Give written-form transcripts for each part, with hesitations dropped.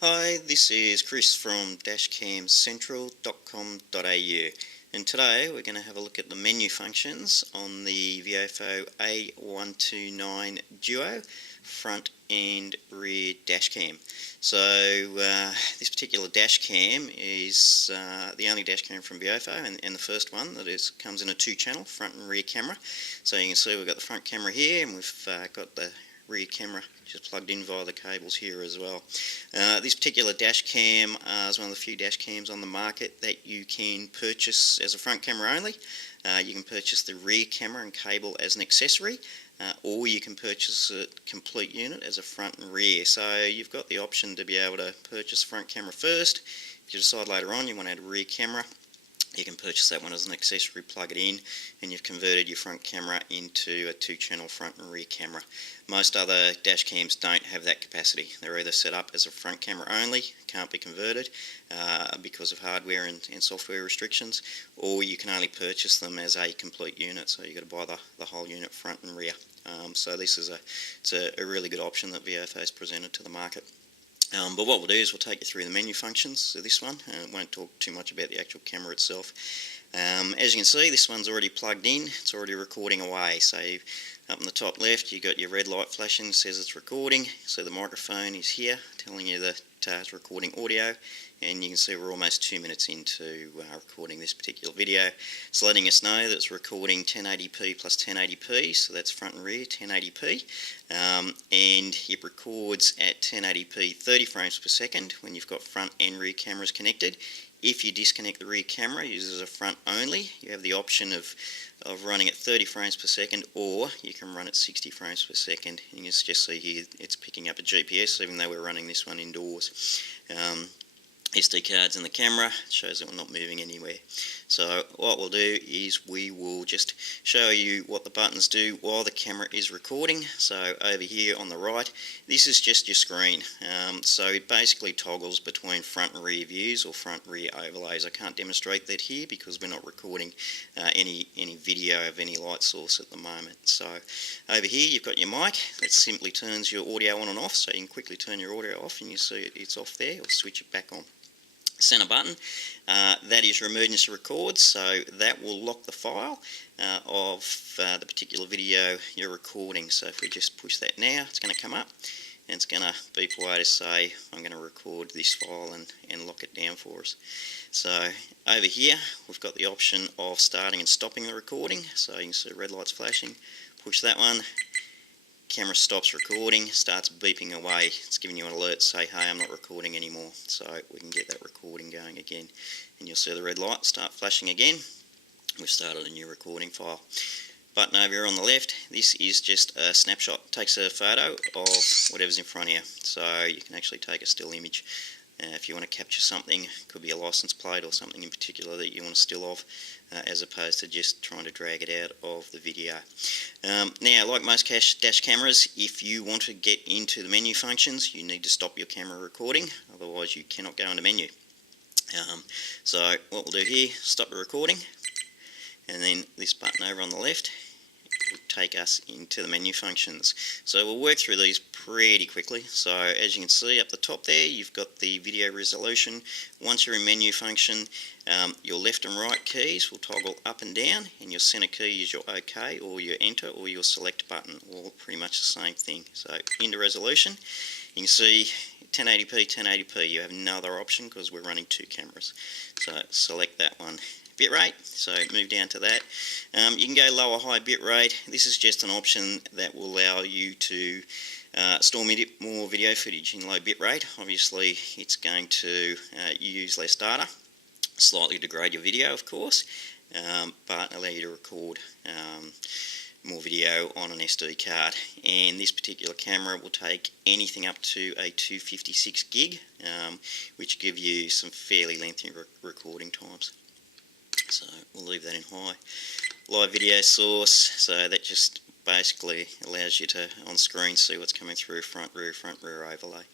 Hi, this is Chris from dashcamcentral.com.au, and today we're going to have a look at the menu functions on the Viofo A129 Duo front and rear dashcam. So this particular dashcam is the only dashcam from Viofo and the first one that comes in a two-channel front and rear camera. So you can see we've got the front camera here and we've got the rear camera just plugged in via the cables here as well. This particular dash cam is one of the few dash cams on the market that you can purchase as a front camera only. You can purchase the rear camera and cable as an accessory, or you can purchase a complete unit as a front and rear. So you've got the option to be able to purchase front camera first. If you decide later on you want to add a rear camera, you can purchase that one as an accessory, plug it in, and you've converted your front camera into a two-channel front and rear camera. Most other dash cams don't have that capacity. They're either set up as a front camera only, can't be converted because of hardware and software restrictions, or you can only purchase them as a complete unit, so you've got to buy the whole unit front and rear. So this is a really good option that Viofo has presented to the market. But what we'll do is we'll take you through the menu functions of this one. Won't talk too much about the actual camera itself. As you can see, this one's already plugged in, it's already recording away. So up in the top left you've got your red light flashing, says it's recording. So the microphone is here telling you that it's recording audio, and you can see we're almost 2 minutes into recording this particular video. It's letting us know that it's recording 1080p plus 1080p, so that's front and rear 1080p, and it records at 1080p 30 frames per second when you've got front and rear cameras connected. If you disconnect the rear camera, it uses a front only, you have the option of running at 30 frames per second, or you can run at 60 frames per second. You can just see here it's picking up a GPS even though we're running this one indoors. SD cards in the camera, shows that we're not moving anywhere. So what we'll do is we will just show you what the buttons do while the camera is recording. So over here on the right, this is just your screen. So it basically toggles between front and rear views or front rear overlays. I can't demonstrate that here because we're not recording any video of any light source at the moment. So over here you've got your mic that simply turns your audio on and off, so you can quickly turn your audio off and you see it's off there, or switch it back on. Center button, that is your emergency record, so that will lock the file of the particular video you're recording. So if we just push that now, it's going to come up and it's going to beep away to say I'm going to record this file and lock it down for us. So over here we've got the option of starting and stopping the recording, so you can see red lights flashing, push that one, camera stops recording, starts beeping away, it's giving you an alert, say hey, I'm not recording anymore, so we can get that recording going again, and you'll see the red light start flashing again. We've started a new recording file. Button over here on the left, this is just a snapshot. It takes a photo of whatever's in front of you, so you can actually take a still image. If you want to capture something, it could be a license plate or something in particular that you want a still of, as opposed to just trying to drag it out of the video. Now, like most dash cameras, if you want to get into the menu functions, you need to stop your camera recording, otherwise you cannot go into menu. So what we'll do here, stop the recording, and then this button over on the left will take us into the menu functions. So we'll work through these pretty quickly. So as you can see up the top there, you've got the video resolution. Once you're in menu function, your left and right keys will toggle up and down, and your center key is your OK or your enter or your select button, all pretty much the same thing. So into resolution, you can see 1080p, 1080p, you have no other option because we're running two cameras. So select that one. Bitrate, so move down to that. You can go low or high bitrate. This is just an option that will allow you to store more video footage in low bitrate. Obviously it's going to use less data, slightly degrade your video of course, but allow you to record more video on an SD card. And this particular camera will take anything up to a 256 gig, which give you some fairly lengthy recording times. So we'll leave that in high. Live video source, so that just basically allows you to on screen see what's coming through front rear overlay.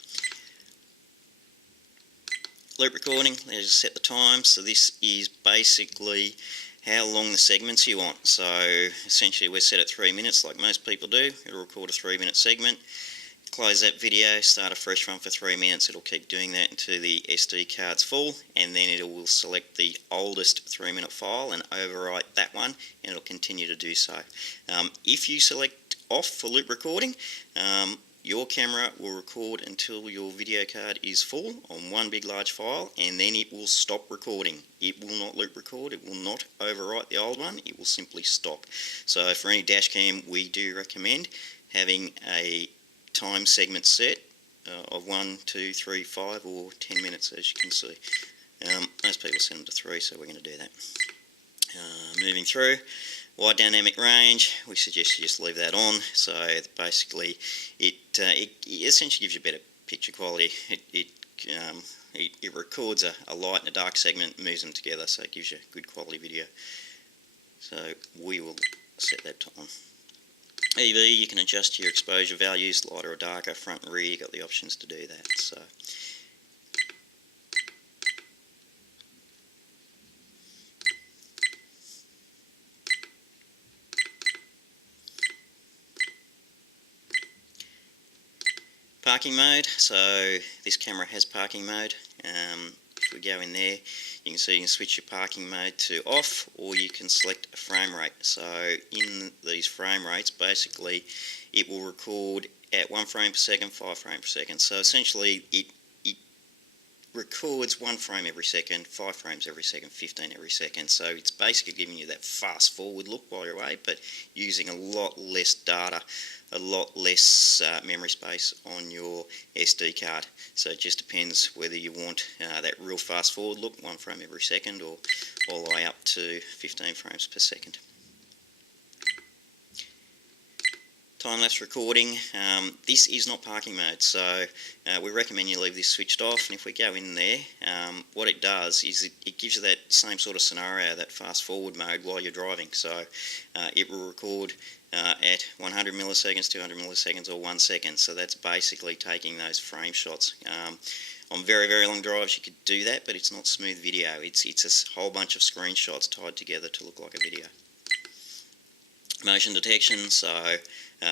Loop recording, allows you to set the time, so this is basically how long the segments you want. So essentially we're set at 3 minutes like most people do. It'll record a 3-minute segment. close that video, start a fresh one for 3 minutes. It'll keep doing that until the SD card's full, and then it will select the oldest 3-minute file and overwrite that one, and it'll continue to do so. If you select off for loop recording, your camera will record until your video card is full on one big large file, and then it will stop recording. It will not loop record, it will not overwrite the old one, it will simply stop. So for any dash cam, we do recommend having a time segment set of 1, 2, 3, 5 or 10 minutes, as you can see. Most people set them to 3, so we're going to do that. Moving through, wide dynamic range, we suggest you just leave that on. So basically it essentially gives you better picture quality. It records a light and a dark segment, moves them together, so it gives you good quality video. So we will set that to on. EV, you can adjust your exposure values, lighter or darker, front and rear, you've got the options to do that. So parking mode, so this camera has parking mode. If we go in there, you can see you can switch your parking mode to off, or you can select a frame rate. So in these frame rates, basically it will record at 1 frame per second, 5 frames per second. So essentially it records 1 frame every second, 5 frames every second, 15 every second. So it's basically giving you that fast forward look while you're away, but using a lot less data, a lot less memory space on your SD card. So it just depends whether you want that real fast forward look, 1 frame every second, or all the way up to 15 frames per second. Time-lapse recording, this is not parking mode, so we recommend you leave this switched off. And if we go in there, what it does is it gives you that same sort of scenario, that fast forward mode while you're driving. So it will record at 100 milliseconds, 200 milliseconds or 1 second. So that's basically taking those frame shots. On very, very long drives you could do that, but it's not smooth video. It's a whole bunch of screenshots tied together to look like a video. Motion detection, so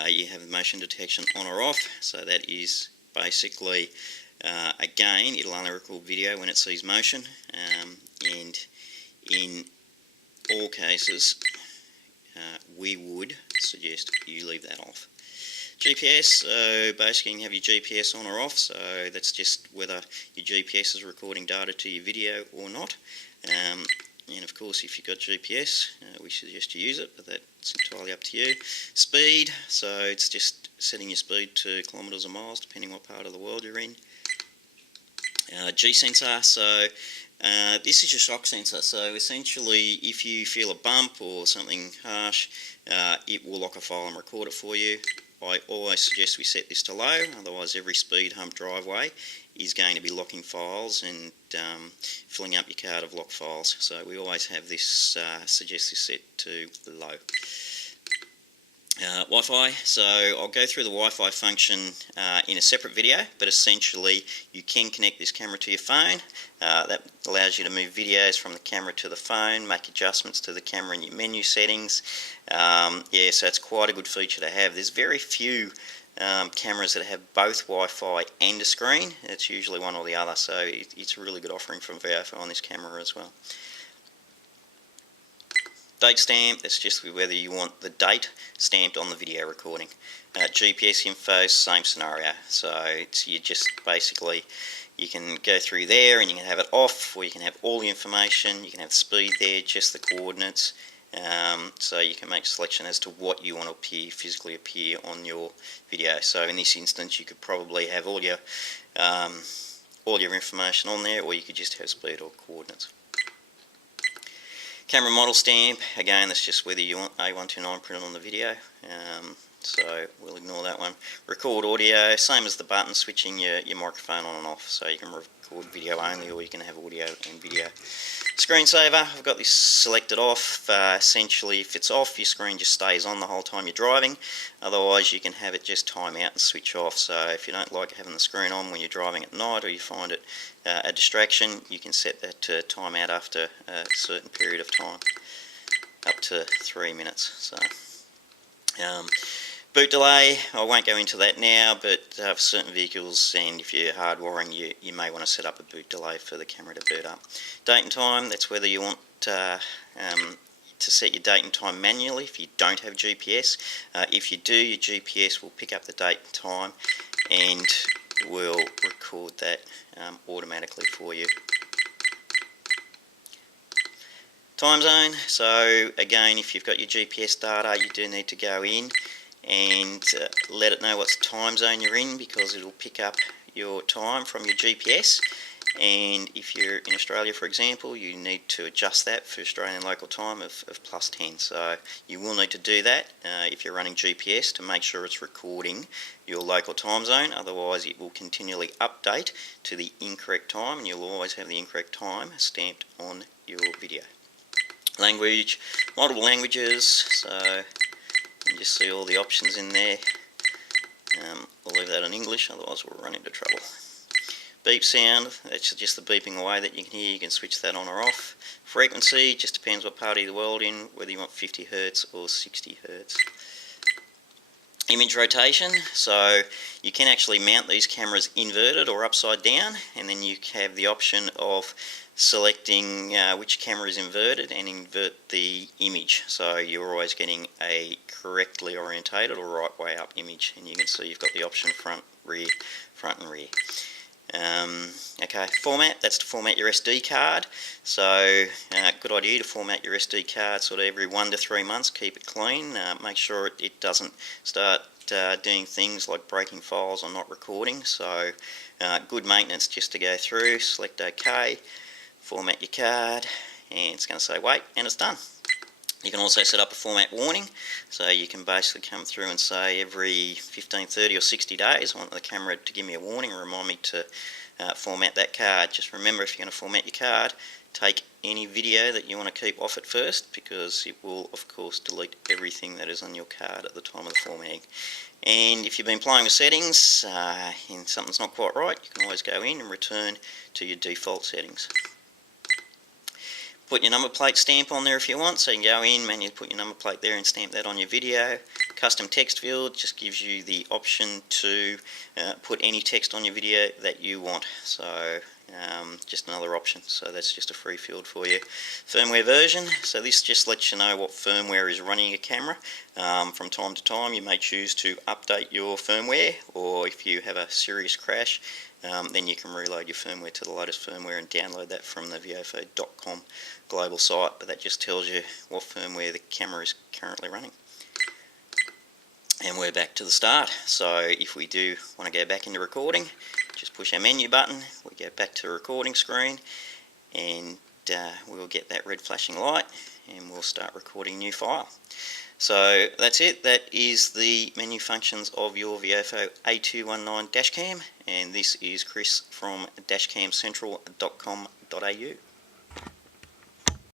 you have motion detection on or off. So that is basically, again, it'll only record video when it sees motion, and in all cases we would suggest you leave that off. GPS, so basically you can have your GPS on or off, so that's just whether your GPS is recording data to your video or not. And of course, if you've got GPS, we suggest you use it, but that's entirely up to you. Speed, so it's just setting your speed to kilometres or miles, depending what part of the world you're in. G sensor, so this is your shock sensor. So essentially, if you feel a bump or something harsh, it will lock a file and record it for you. I always suggest we set this to low, otherwise every speed hump driveway is going to be locking files and filling up your card of locked files. So we always have this, suggest this set to low. Wi-Fi, so I'll go through the Wi-Fi function in a separate video, but essentially you can connect this camera to your phone. That allows you to move videos from the camera to the phone, make adjustments to the camera in your menu settings. Yeah, so it's quite a good feature to have. There's very few cameras that have both Wi-Fi and a screen. It's usually one or the other, so it's a really good offering from Viofo on this camera as well. Date stamp, that's just whether you want the date stamped on the video recording. GPS info, same scenario. So you just basically, you can go through there and you can have it off, or you can have all the information, you can have speed there, just the coordinates. So you can make a selection as to what you want to physically appear on your video. So in this instance, you could probably have all your information on there, or you could just have speed or coordinates. Camera model stamp, again, that's just whether you want A129 printed on the video, so we'll ignore that one. Record audio, same as the button, switching your microphone on and off, so you can record video only, or you can have audio and video. Screensaver, I've got this selected off. Essentially, if it's off, your screen just stays on the whole time you're driving. Otherwise, you can have it just time out and switch off. So if you don't like having the screen on when you're driving at night, or you find it a distraction, you can set that to time out after a certain period of time, up to 3 minutes. So Boot delay, I won't go into that now, but for certain vehicles, and if you're hardwiring, you may want to set up a boot delay for the camera to boot up. Date and time, that's whether you want to set your date and time manually if you don't have GPS. If you do, your GPS will pick up the date and time and will record that automatically for you. Time zone, so again, if you've got your GPS data, you do need to go in and let it know what time zone you're in, because it will pick up your time from your GPS. And if you're in Australia, for example, you need to adjust that for Australian local time of +10. So you will need to do that if you're running GPS to make sure it's recording your local time zone. Otherwise it will continually update to the incorrect time, and you'll always have the incorrect time stamped on your video. Language, multiple languages, so you just see all the options in there. I'll leave that in English, otherwise we'll run into trouble. Beep sound, that's just the beeping away that you can hear. You can switch that on or off. Frequency, just depends what part of the world in, whether you want 50 Hz or 60 Hz. Image rotation, so you can actually mount these cameras inverted or upside down, and then you have the option of selecting which camera is inverted and invert the image, so you're always getting a correctly orientated or right way up image. And you can see you've got the option front and rear. Okay, format, that's to format your SD card. So good idea to format your SD card sort of every 1 to 3 months. Keep it clean, make sure it doesn't start doing things like breaking files or not recording. So good maintenance just to go through, select OK, format your card, and it's going to say wait, and it's done. You can also set up a format warning, so you can basically come through and say every 15, 30 or 60 days I want the camera to give me a warning and remind me to format that card. Just remember, if you're going to format your card, take any video that you want to keep off it first, because it will of course delete everything that is on your card at the time of the formatting. And if you've been playing with settings and something's not quite right, you can always go in and return to your default settings. Put your number plate stamp on there if you want, so you can go in, manually put your number plate there and stamp that on your video. Custom text field just gives you the option to put any text on your video that you want, so just another option, so that's just a free field for you. Firmware version, so this just lets you know what firmware is running your camera. From time to time you may choose to update your firmware, or if you have a serious crash, then you can reload your firmware to the latest firmware and download that from the Viofo.com global site, but that just tells you what firmware the camera is currently running. And we're back to the start, so if we do want to go back into recording, just push our menu button, we go back to the recording screen, and we'll get that red flashing light and we'll start recording a new file. So that's it. That is the menu functions of your Viofo A219 dashcam, and this is Chris from dashcamcentral.com.au.